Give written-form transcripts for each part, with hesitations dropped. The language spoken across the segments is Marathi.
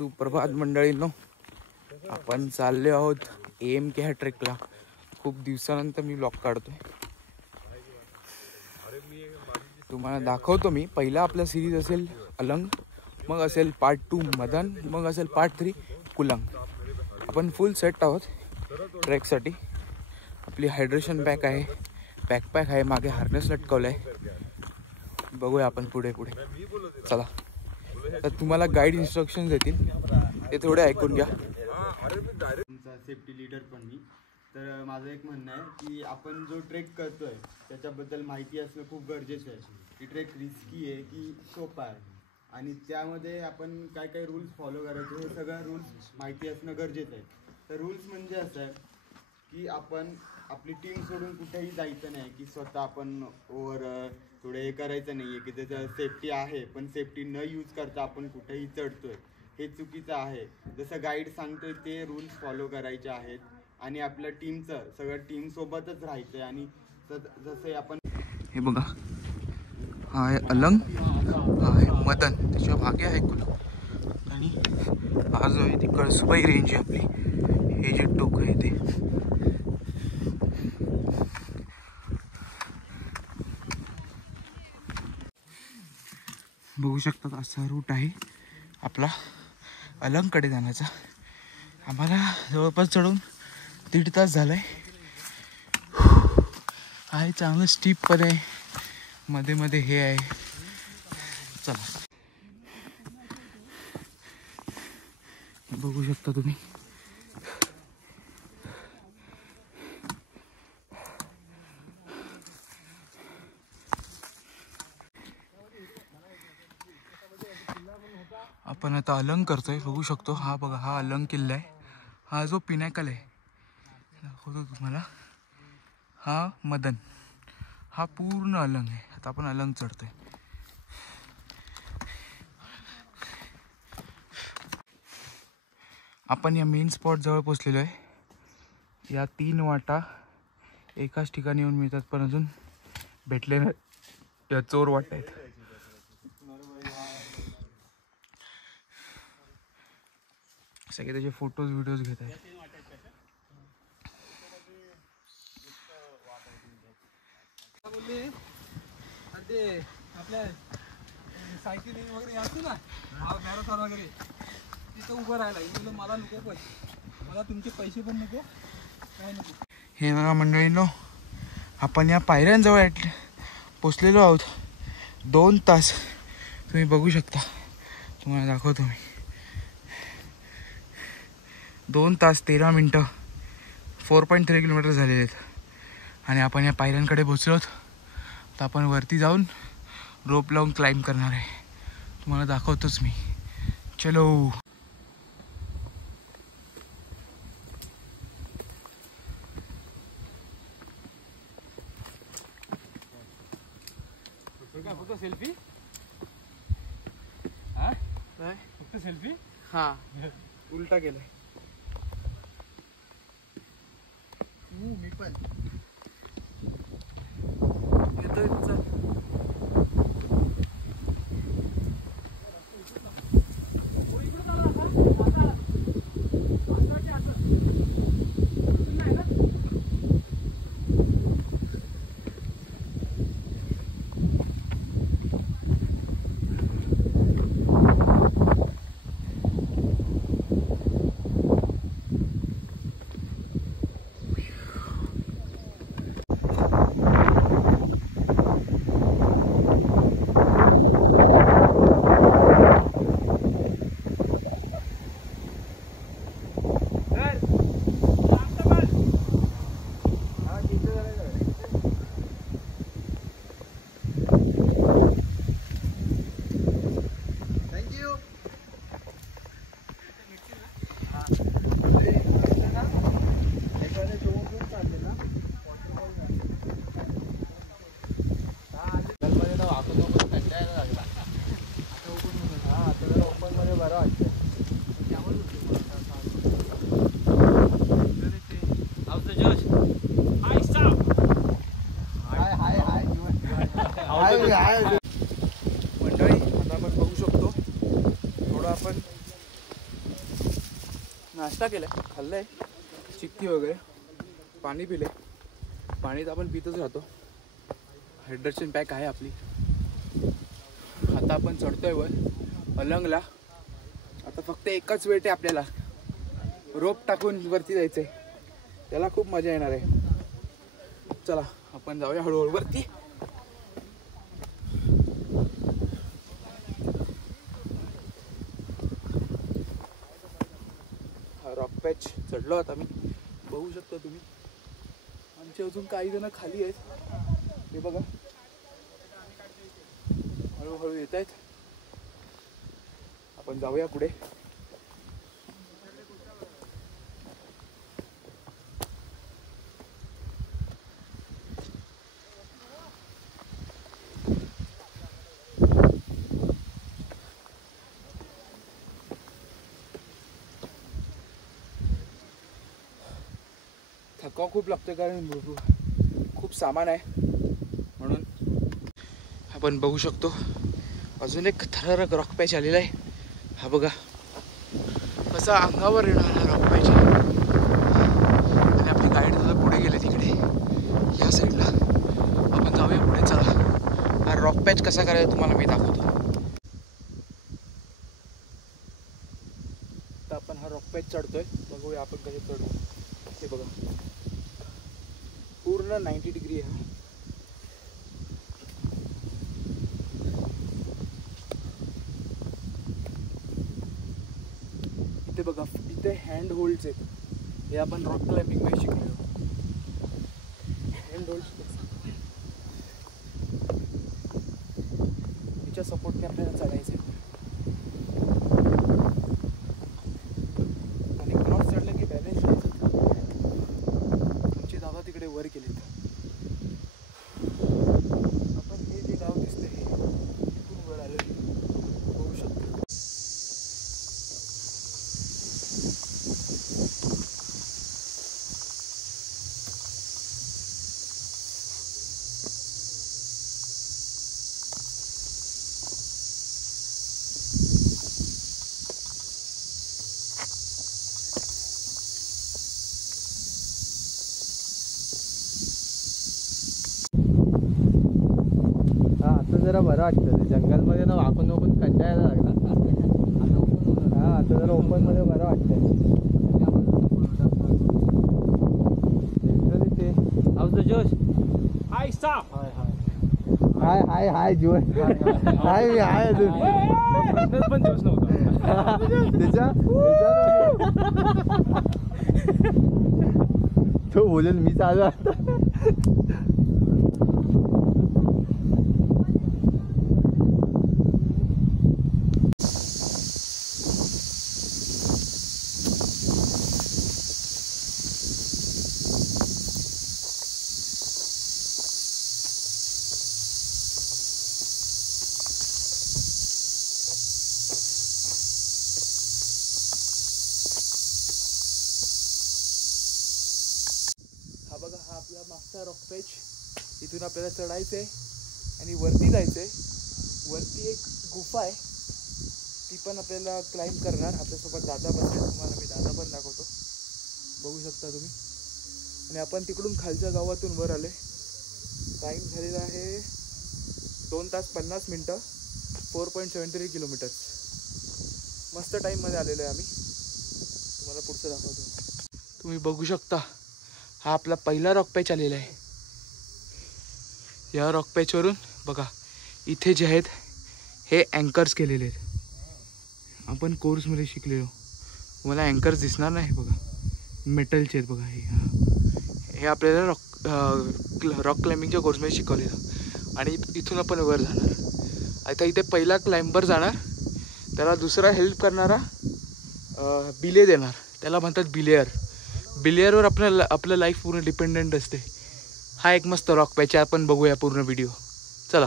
सुप्रभात मंडळींनो, आपण चालले आहोत AMK ह्या ट्रेकला. खूप दिवसानंतर मी व्लॉग काढतोय. तुम्हाला दाखवतो मी. पहिला आपला सिरीज असेल अलंग, मग असेल पार्ट 2 मदन, मग असेल पार्ट 3 कुलंग. आपण फुल सेट आहोत ट्रेकसाठी. आपली हायड्रेशन बॅग आहे, बॅकपॅक आहे, मागे हार्नेस लटकवलं आहे. बघूया आपण पुढे पुढे. चला, तर तुम्हाला गाईड इन्स्ट्रक्शन देतील, ते थोडे ऐकून घ्या. तुमचा सेफ्टी लीडर पण मी. तर माझं एक म्हणणं आहे की आपण जो ट्रेक करतोय त्याच्याबद्दल माहिती असणं खूप गरजेचं आहे. की ट्रेक रिस्की आहे की सोपा आहे, आणि त्यामध्ये आपण काय काय रूल्स फॉलो करायचे हे सगळं रूल्स माहिती असणं गरजेचं आहे. तर रूल्स म्हणजे असं आहे की आपण आपली टीम सोडून कुठेही जायचं नाही, की स्वतः आपण थोडं हे करायचं नाही आहे की त्याचं सेफ्टी आहे पण सेफ्टी न यूज करता आपण कुठेही चढतोय, हे चुकीचं आहे. जसं गाईड सांगतोय ते रूल्स फॉलो करायचे आहेत, आणि आपल्या टीमचं सगळं टीमसोबतच राहायचं आहे. आणि जसं आपण हे बघा, हा आहे अलंग, हा आहे मदन, त्याच्या भागे आहे कुलंग, आणि हा जो आहे ती कळसुबाई रेंज आहे आपली. हे जे टोक आहे ते बघू शकतात. असा रूट आहे आपला अलंगकडे जाण्याचा. आम्हाला जवळपास चढून 1.5 तास झालाय. आहे चांगलं स्टीप पण आहे, मध्ये मध्ये हे आहे. चला, बघू शकता तुम्ही. आपण आता अलंग करतोय, बघू शकतो. हा बघा, हा अलंग किल्ला आहे. हा जो पिनॅकल आहे दाखवतो तुम्हाला, हा मदन, हा पूर्ण अलंग आहे. आता आपण अलंग चढतोय. आपण या मेन स्पॉट जवळ पोचलेलो आहे. या 3 वाटा एकाच ठिकाणी येऊन मिळतात, पण अजून भेटले नाही. या चोर वाटा आहेत. सगळे त्याचे फोटोज व्हिडिओज घेत आहेत. आपल्या सायकलिंग वगैरे असते ना, मॅरेथॉन वगैरे, तिथं उभं राहायला. मला नको पैसे, मला तुमचे पैसे पण नको, काय नको. हे बघा मंडळींनो, आपण या पायऱ्यांजवळ पोचलेलो आहोत. 2 तास तुम्ही बघू शकता. तुम्हाला दाखवतो मी. 2 तास 13 मिनटं 4.3 किलोमीटर झालेले आहेत, आणि आपण या पायऱ्यांकडे पोचलो आहोत. तर आपण वरती जाऊन रोप लावून क्लाइंब करणार आहे. तुम्हाला दाखवतोच मी. चलो. फक्त सेल्फी? हा, फक्त सेल्फी. हा, उलटा केलाय. मी पण येतोय तुझा. मंडळी आता आपण बघू शकतो थोडं आपण नाश्ता केलाय, खाल्लंय चिक्की वगैरे, पाणी पिले. पाणी तर आपण पितच राहतो. हायड्रेशन पॅक आहे आपली. आता आपण चढतोय वर अलंगला. आता फक्त एकच वेट आहे आपल्याला, रोप टाकून वरती जायचंय. त्याला खूप मजा येणार आहे. चला आपण जाऊया हळूहळू वरती. रॉक पॅच चढलो आता मी, बघू शकता तुम्ही. आमचे अजून काही जण खाली आहेत, हे बघा हळूहळू येत आहेत. आपण जाऊया पुढे. थकवा खूप लागतो कारण खूप सामान आहे म्हणून. आपण बघू शकतो अजून एक थरारक रॉक पॅच आलेला आहे. हा बघा कसा अंगावर येणारा रॉक पॅच आहे. आणि आपली गाईड सुद्धा पुढे गेले तिकडे या साईडला. आपण जाऊया पुढे. चला हा रॉक पॅच कसा करायचा तुम्हाला मी दाखवतो. तर आपण हा रॉक पॅच चढतोय, बघूया आपण कसे चढतो. हे बघा पूर्ण 90 डिग्री आहे. इथे बघा, इथे हँड होल्ड्स आहेत. हे आपण रॉक क्लाइम्बिंग मध्ये शिकलो. हँड होल्ड्स तिच्या सपोर्टने आपल्याला चढायचं आहे. आणि क्रॉस चढलं की बॅलन्स राहायचं. आमचे दादा तिकडे वर गेलेत. आपण हे जे गाव दिसतंय हे इथून वर आलं बघू शकतो. आता जरा बरं वाटतं. जंगलमध्ये ना वाकून वाकून कंटाळायला लागला. हा आता जरा ओपन मध्ये बरं वाटतंय. जोश हाय स्टॉप हाय हाय हाय जोश हाय मी हाय अजून पण जोश नव्हता त्याच्या तो बोलेल मी चालू आता. हा बघा, हा आपला मागचा रॉक पॅच. इथून आपल्याला चढायचं आहे आणि वरती जायचं आहे. वरती एक गुफा आहे, ती पण आपल्याला क्लाइंब करणार. आपल्यासोबत दादा बसले, तुम्हाला मी दादा पण दाखवतो. बघू शकता तुम्ही. आणि आपण तिकडून खालच्या गावातून वर आले. टाईम झालेला आहे 2 तास 50 मिनटं, 4.73 किलोमीटर्स. मस्त टाईममध्ये आलेलो आहे आम्ही. तुम्हाला पुढचं दाखवतो. तुम्ही बघू शकता हा आपला पहिला रॉक पॅच आलेला आहे. या रॉक पॅचवरून बघा इथे जे आहेत हे अँकर्स केलेले आहेत. आपण कोर्समध्ये शिकलेलो. मला अँकर्स दिसणार नाही बघा, मेटलचे आहेत बघा. हे आपल्याला रॉक क्लाइम्बिंगच्या कोर्समध्ये शिकवलेलं. आणि इथून आपण वर जाणार. आता इथे पहिला क्लाइंबर जाणार, त्याला दुसरा हेल्प करणारा बिले देणार. त्याला म्हणतात बिलेअर. बिलेअरवर आपलं लाईफ पूर्ण डिपेंडंट असते. हा एक मस्त रॉक पॅच आहे. आपण बघूया पूर्ण व्हिडिओ. चला.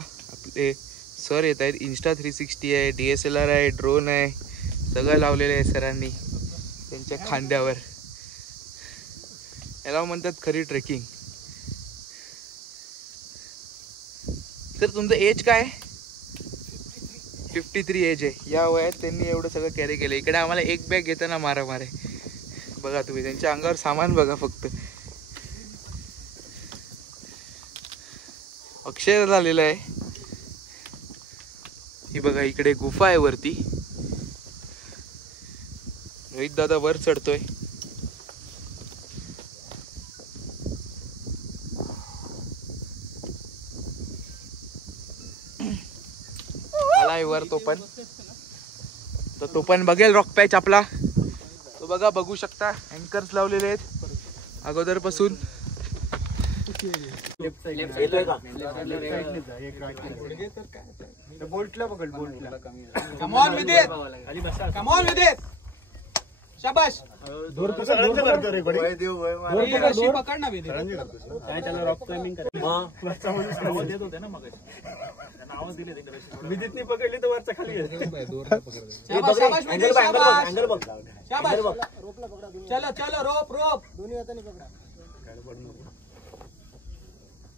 आपले सर येत आहेत. इन्स्टा 360 आहे, DSLR आहे, ड्रोन आहे, सगळं लावलेलं आहे सरांनी त्यांच्या खांद्यावर. याला म्हणतात खरी ट्रेकिंग. सर तुमचं एज काय? 53 एज आहे. या वयात त्यांनी एवढं सगळं कॅरी केलं. इकडे आम्हाला एक बॅग घेताना मारामार आहे. बघा तुम्ही त्यांच्या अंगावर सामान बघा फक्त. अक्षर झालेलं आहे. ही बघा इकडे गुफा आहे वरती. रोहित दादा वर चढतोय. आलाय वर तो पण. तर तो पण बघेल रॉक पॅच आपला. तो बघा बघू शकता अँकर्स लावलेले आहेत अगोदर पासून. बोल्टला पकड बोल्टला. Come on with it. Come on with it. शाबाश. रशी पकड ना with it. विदितनी पकडली तर वरचा खाली आहे. शाबाश शाबाश with it. शाबाश. शाबाश. चलो चलो रोप रोप. दोन्ही हाताने पकडा.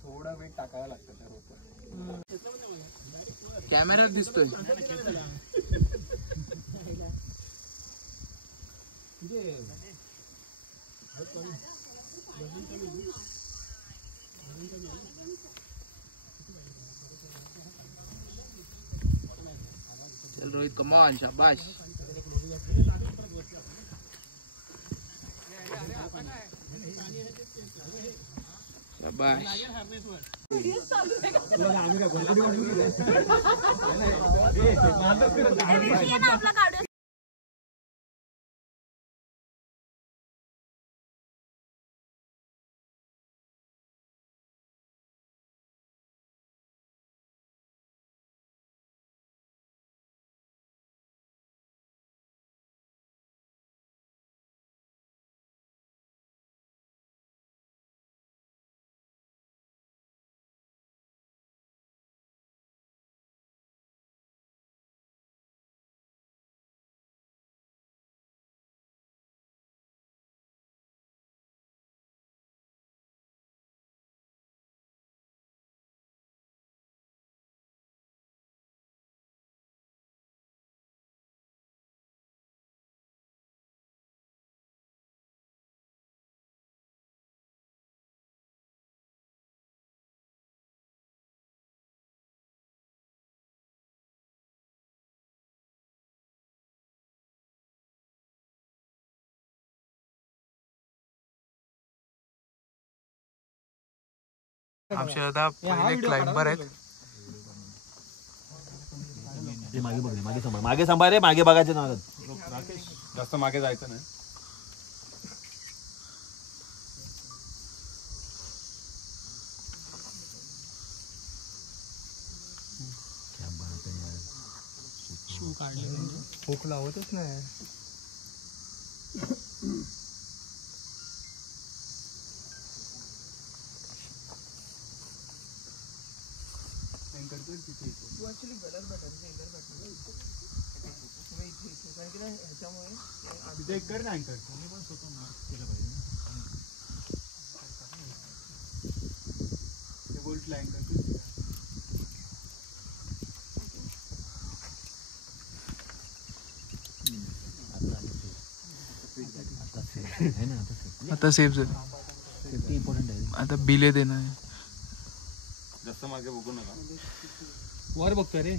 थोडा वेट टाकावा लागतो त्या रोपवर. कॅमेरात दिसतोय. चल रोहित कम ऑन शाबाश. शाबाश. आमचे दादा पहिले क्लाइंबर आहेत. मागे सांभाळ रे. मागे बघायचं ना. जास्त मागे जायचं नाही. भूक लावतच नाही. कर ना अँकर. बोल्टला अँकर. आता सेफ झालं. आता बिले देणार. जास्त मागे बघू नका. वर बघतो रे.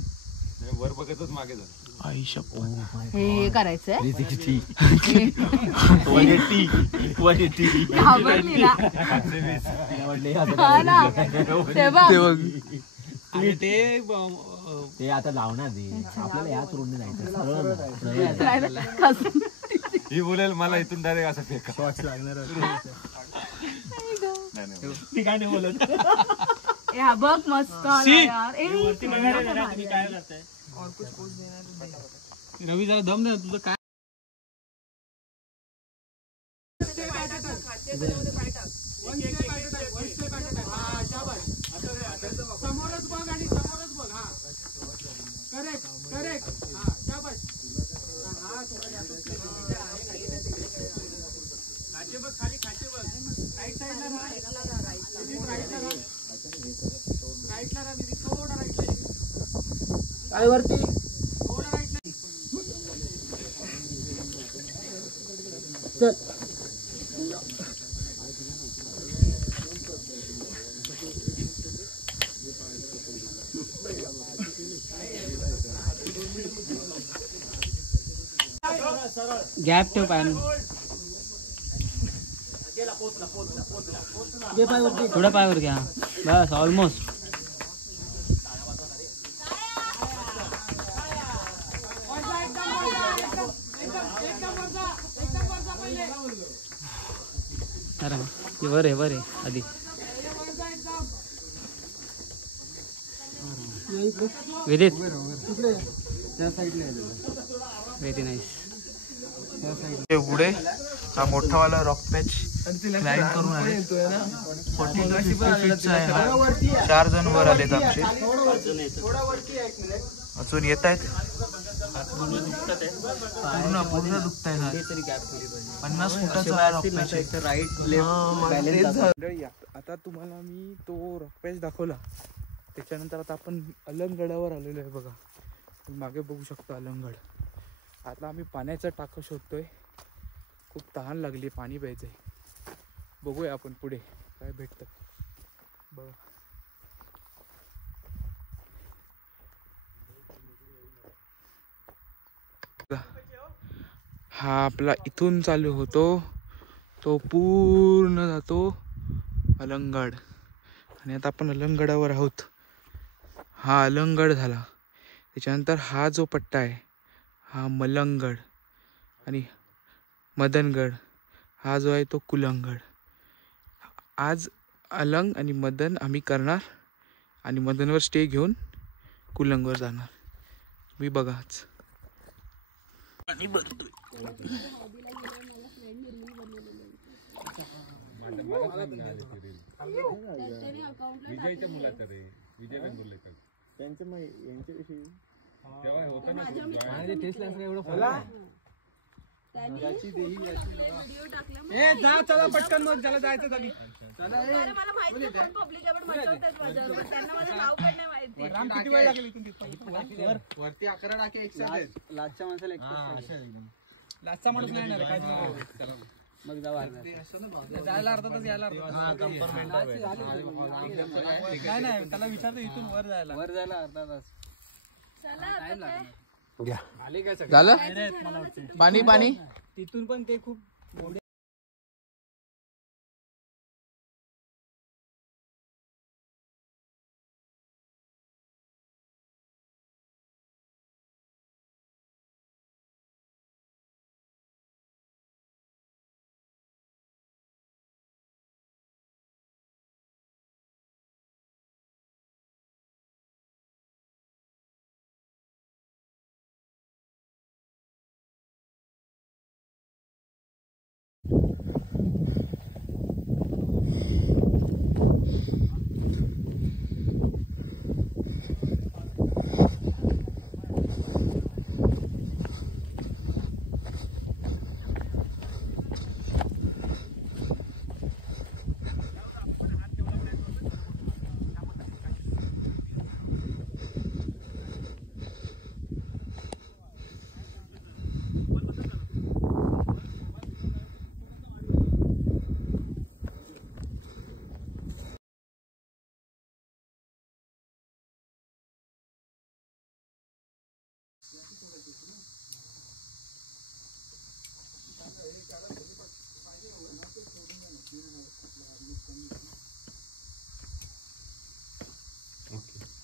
वर बघतच मागे जा. आई शप्पथ. हे करायचंय. ते आता लावणार आपल्याला याच रोडने जायचं. ही बोलेल मला इथून डायरेक्ट असं फेका. ती काय नाही बोलत. बघ मस्त. रवी जरा दम दे तुझं काय. समोरच बघ आणि समोरच बघ. हा करेक्ट करेक्ट. हा शाबाश. खाचे बघ खाली. खाचे बघ. राईट साईडला राहा. राईटला राहा. राईटला राहा. थोडा राईटला. काय वरती गॅप ठेव पाय थोडं पायवर घ्या बस ऑलमोस्ट. अरे वर आहे आधी विदित व्हेरी नाईस. पुढे हा मोठावाला रॉक पॅच क्लाइंब करून आले. 40-50 फीटचा आहे हा. 4 जण वर आलेत आमचे, अजून येत आहेत. पूर्ण दुखत आहे. 50 फुटाचा रॉक पॅच आहे. Right left. आता तुम्हाला मी तो रॉक पॅच दाखवला, त्याच्यानंतर आता आपण अलंगगडावर आलेलो आहे. बघा मागे बघू शकतो अलंगगड. आता आम्ही पाण्याचा टाका शोधतोय. खूप तहान लागली, पाणी प्यायचंय. बघूया आपण पुढे काय भेटतं. बघा हा आपला इथून चालू होतो, तो पूर्ण जातो अलंगगड. आणि आता आपण अलंगगडावर आहोत. हा अलंगगड झाला. त्याच्यानंतर हा जो पट्टा आहे हा मलंगगड आणि मदनगड. हा जो आहे तो कुलंगगड. आज अलंग आणि मदन आम्ही करणार आणि मदनवर स्टे घेऊन कुलंगवर जाणार. मी बघाच विजयच्या मुलाचं रे, विजय वेंगुर्लेकर यांच्याविषयी तेव्हा होतं ना. चला पटकन मग त्याला जायचं झाली. किती वेळ लागेल वरती 11 टाके लास्टच्या माणसाला लास्टचा माणूस नाही येणार काय मग जाऊ जायला अर्धा तास यायला नाही त्याला विचारतो इथून वर जायला अर्धा तास. झालं. पाणी तिथून पण ते खूप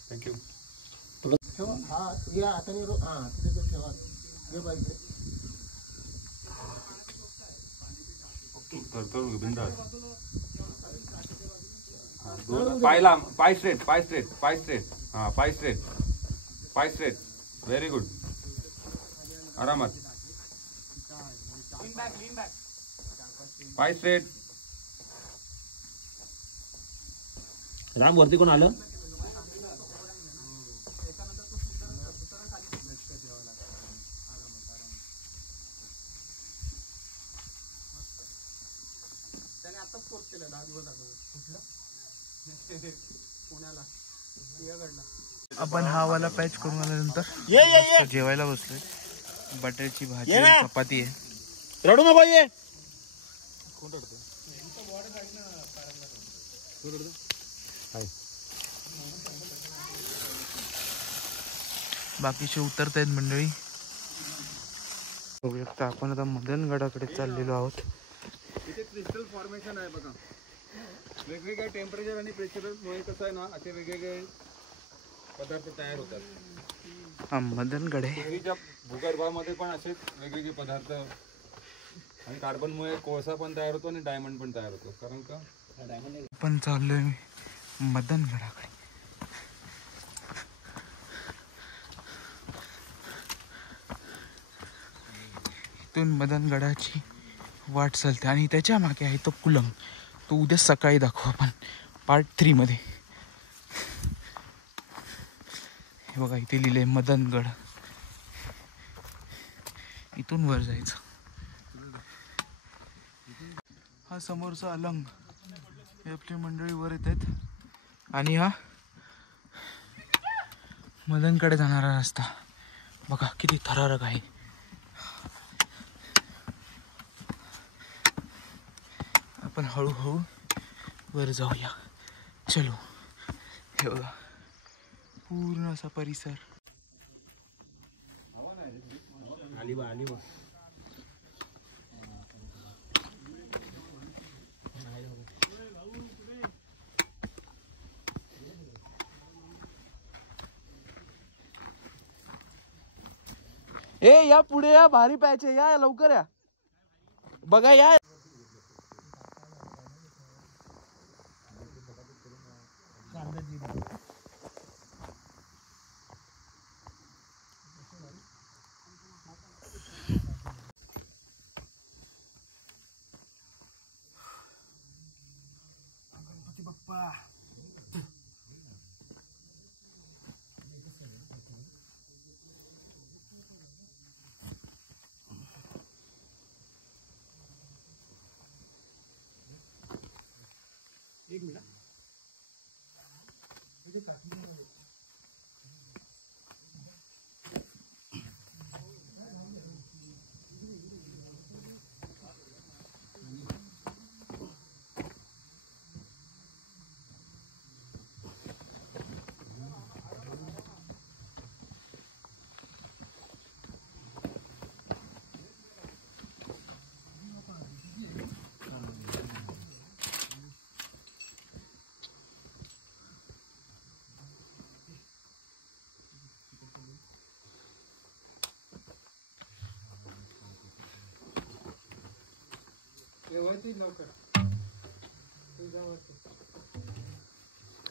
थँक्यू. बिंदास. पाय स्ट्रेट. हा पाय स्ट्रेट. Very good. आरामात. पाय स्ट्रेट. राम वरती कोण आलं. आपण हा वाला पॅच करून आल्यानंतर जेवायला बसलोय. बटाट्याची भाजी चपाती आहे. रडू नको ये. बाकीचे उतरत आहेत मंडळी. बघू शकता आपण आता मदनगडाकडे चाललेलो आहोत. इथे क्रिस्टल फॉर्मेशन आहे बघा. वेगवेगळ्या टेम्परेचर आणि प्रेशरमुळे कसं आहे ना, असे वेगवेगळे पदार्थ तयार होतात. हा मदनगड आहे. पृथ्वीच्या भूगर्भामध्ये पण असेच वेगवेगळे पदार्थ आणि कार्बनमुळे कोळसा पण तयार होतो आणि डायमंड पण तयार होतो. कारण का आपण चाललोय मदनगडाकडे. इथून मदनगडाची वाट चालते आणि त्याच्या मागे आहे तो कुलंग. तो उद्या सकाळी दाखवू आपण पार्ट 3 मध्ये. हे बघा इथे लिहिले मदनगड. इथून वर जायचं. हा समोरचा अलंग. हे आपली मंडळी वर येत आहेत आणि हा मदनकडे जाणारा रस्ता बघा किती थरारक आहे. आपण हळूहळू वर जाऊया. चलो. हे बघा पूर्ण असा परिसर. ए या पुढे या, भारी पॅच आहे, या लवकर या. बघा या.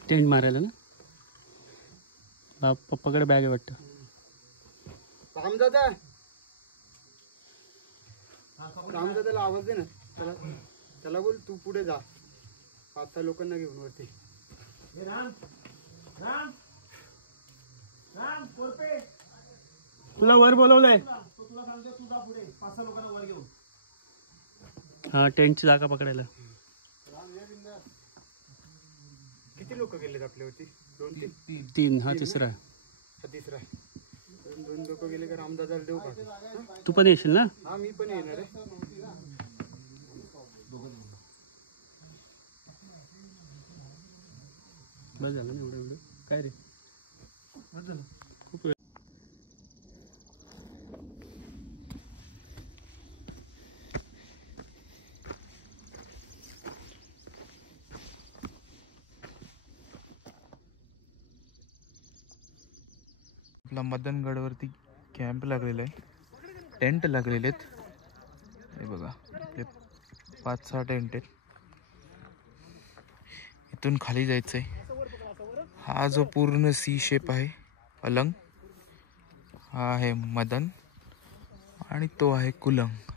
टेंट मारायला ना. पप्पाकडे बॅग आहे वाटतं. रामदादाला आवाज दे ना. त्याला बोल तू पुढे जा. 5-6 लोकांना घेऊन वरती. तुला वर बोलवलंय. हा टेंटची जागा पकडायला. किती लोक गेलेत आपल्यावरती? 2-3. 3. हा तिसरा. हा तिसरा. 2 लोक गेले का रामदादाला देऊ का? तू पण येशील ना? हा मी पण येणार आहे. बस झालं ना एवढं काय रे. खूप वेळ. आपला मदनगडवरती कॅम्प लागलेला आहे. टेंट लागलेले आहेत. हे बघा आपले 5-6 टेंट आहेत. इथून खाली जायचंय. हा जो पूर्ण सी शेप आहे अलंग, हा आहे मदन आणि तो आहे कुलंग.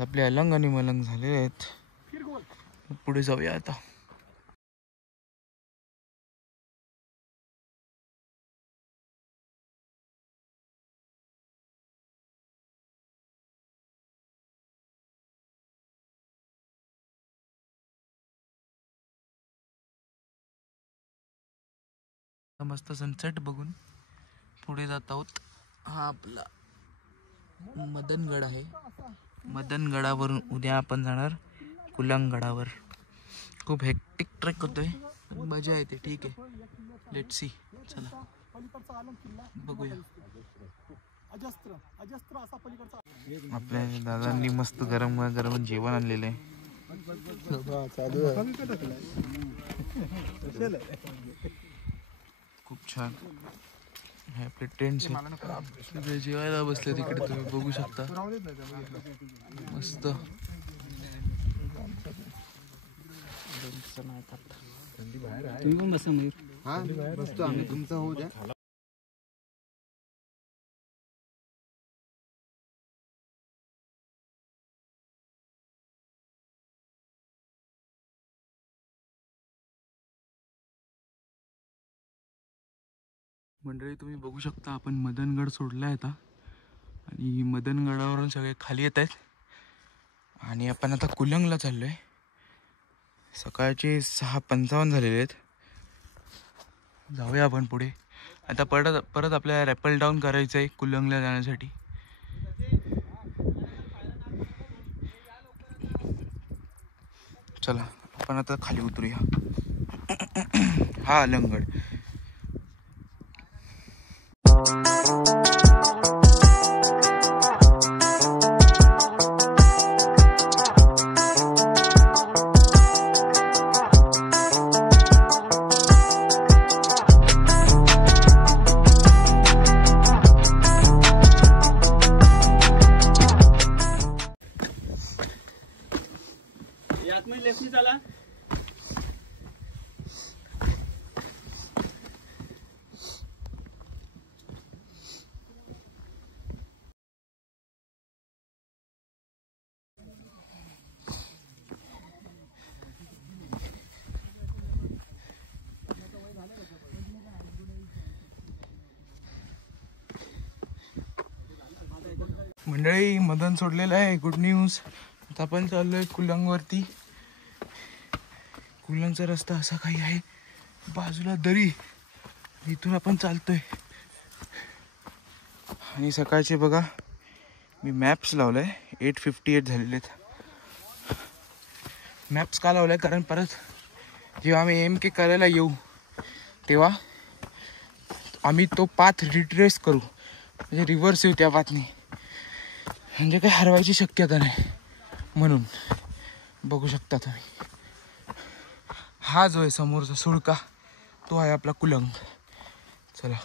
आपले अलंग आणि मलंग झालेले आहेत. पुढे जाऊया आता. मस्त सनसेट बघून पुढे जात आहोत. हा आपला मदनगड आहे. मदनगडावरून उद्या आपण जाणार कुलंगडावर. खूप हेक्टिक ट्रेक होतोय, मजा येते. ठीक आहे, लेट्स सी. चला बघूया. आपल्या दादांनी मस्त गरम गरम जेवण आणलेलं आहे. खूप छान. हे आपले टेंट्स आहे, जेवायला बसले तिकडे, तुम्ही बघू शकता. मस्त. तुम्ही पण बसा मयूर. हा बसतो आम्ही, तुमचं होऊ द्या. मंडळी तुम्ही बघू शकता, आपण मदनगड सोडला आहे आता आणि मदनगडावरून सगळे खाली येत आहेत आणि आपण आता कुलंगला चाललो आहे. सकाळचे 6:55 झालेले आहेत. जाऊया आपण पुढे. आता परत आपल्याला रॅपल डाऊन करायचं आहे कुलंगला जाण्यासाठी. चला आपण आता खाली उतरूया. हा अलंगड. आतमध्ये लेफ्टनी चाला. मंडळी मदन सोडलेलं आहे. Good news. आता आपण चाललोय कुलंगवरती. कुलंगचा रस्ता असा काही आहे, बाजूला दरी, इथून आपण चालतोय. आणि सकाळचे बघा मी मॅप्स लावलाय, 8:58 झालेले आहेत. मॅप्स का लावलाय, कारण परत जेव्हा आम्ही MK करायला येऊ तेव्हा आम्ही तो पाथ रिट्रेस करू, म्हणजे रिव्हर्स येऊ त्या पाथने, म्हणजे काही हरवायची शक्यता नाही. म्हणून बघू शकता तुम्ही, हा जो आहे समोरचा सुळका, तो आहे आपला कुलंग. चला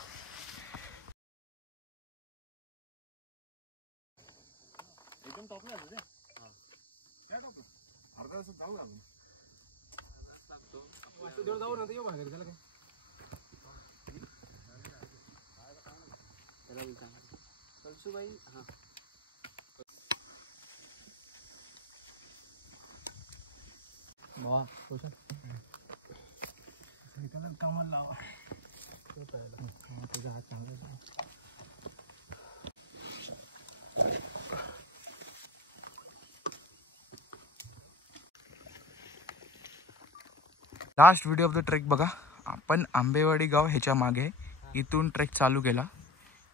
last video of the trek बघा. आपण आंबेवाडी गाव ह्याच्या मागे इथून ट्रेक चालू केला,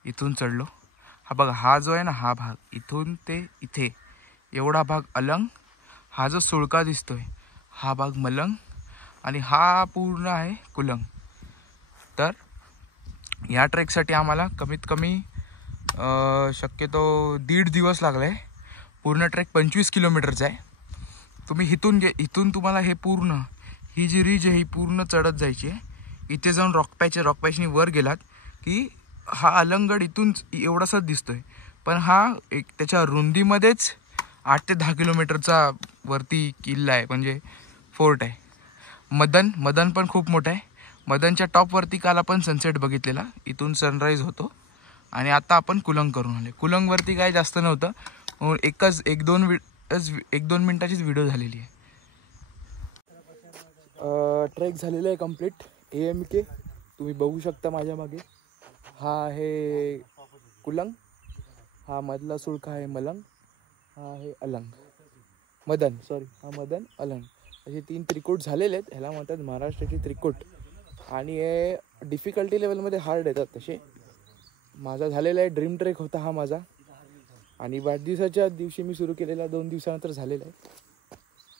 इथून चढलो. हा बघा, हा जो आहे ना, हा भाग इथून ते इथे एवढा भाग अलंग, हा जो सुळका दिसतोय हा भाग मलंग, आणि हा पूर्ण आहे कुलंग. तर या ट्रेकसाठी आम्हाला कमीत कमी शक्यतो 1.5 दिवस लागला आहे. पूर्ण ट्रेक 25 किलोमीटरचा आहे. तुम्ही इथून तुम्हाला हे पूर्ण, ही जी रिज आहे ही पूर्ण चढत जायची आहे. इथे जाऊन रॉकपॅचनी वर गेलात की हा अलंगड इथून एवढासाच दिसतोय, पण हा एक त्याच्या रुंदीमध्येच 8 ते 10 किलोमीटरचा वरती किल्ला आहे, म्हणजे फोर्ट आहे. मदन पण खूप मोठा आहे. मदनच्या टॉपवरती काल आपण सनसेट बघितलेला, इथून सनराईज होतो. आणि आता आपण कुलंग करून आले. कुलंगवरती काय जास्त नव्हतं, एक दोन मिनिटाचीच व्हिडिओ झालेली आहे. ट्रेक झालेला आहे कंप्लीट. AMK तुम्ही बघू शकता माझ्या मागे. हा आहे कुलंग, हा मधला सुळका आहे मलंग, हा आहे अलंग. हा मदन अलंग असे 3 त्रिकूट झालेले आहेत. ह्याला म्हणतात महाराष्ट्राची त्रिकूट. आणि हे डिफिकल्टी लेवलमध्ये हार्ड येतात तसे. माझा झालेला आहे ड्रीम ट्रेक होता हा माझा, आणि वाढदिवसाच्या दिवशी मी सुरू केलेला 2 दिवसानंतर झालेला आहे.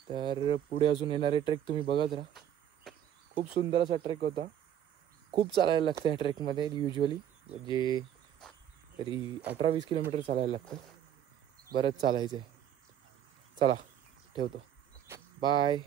तर पुढे अजून येणारे ट्रेक तुम्ही बघत राहा. खूप सुंदर असा ट्रेक होता. खूप चालायला लागतं ह्या ट्रेकमध्ये युजली, म्हणजे तरी 18-20 किलोमीटर चालायला लागतं. बरंच चालायचं आहे. चला ठेवतो. बाय.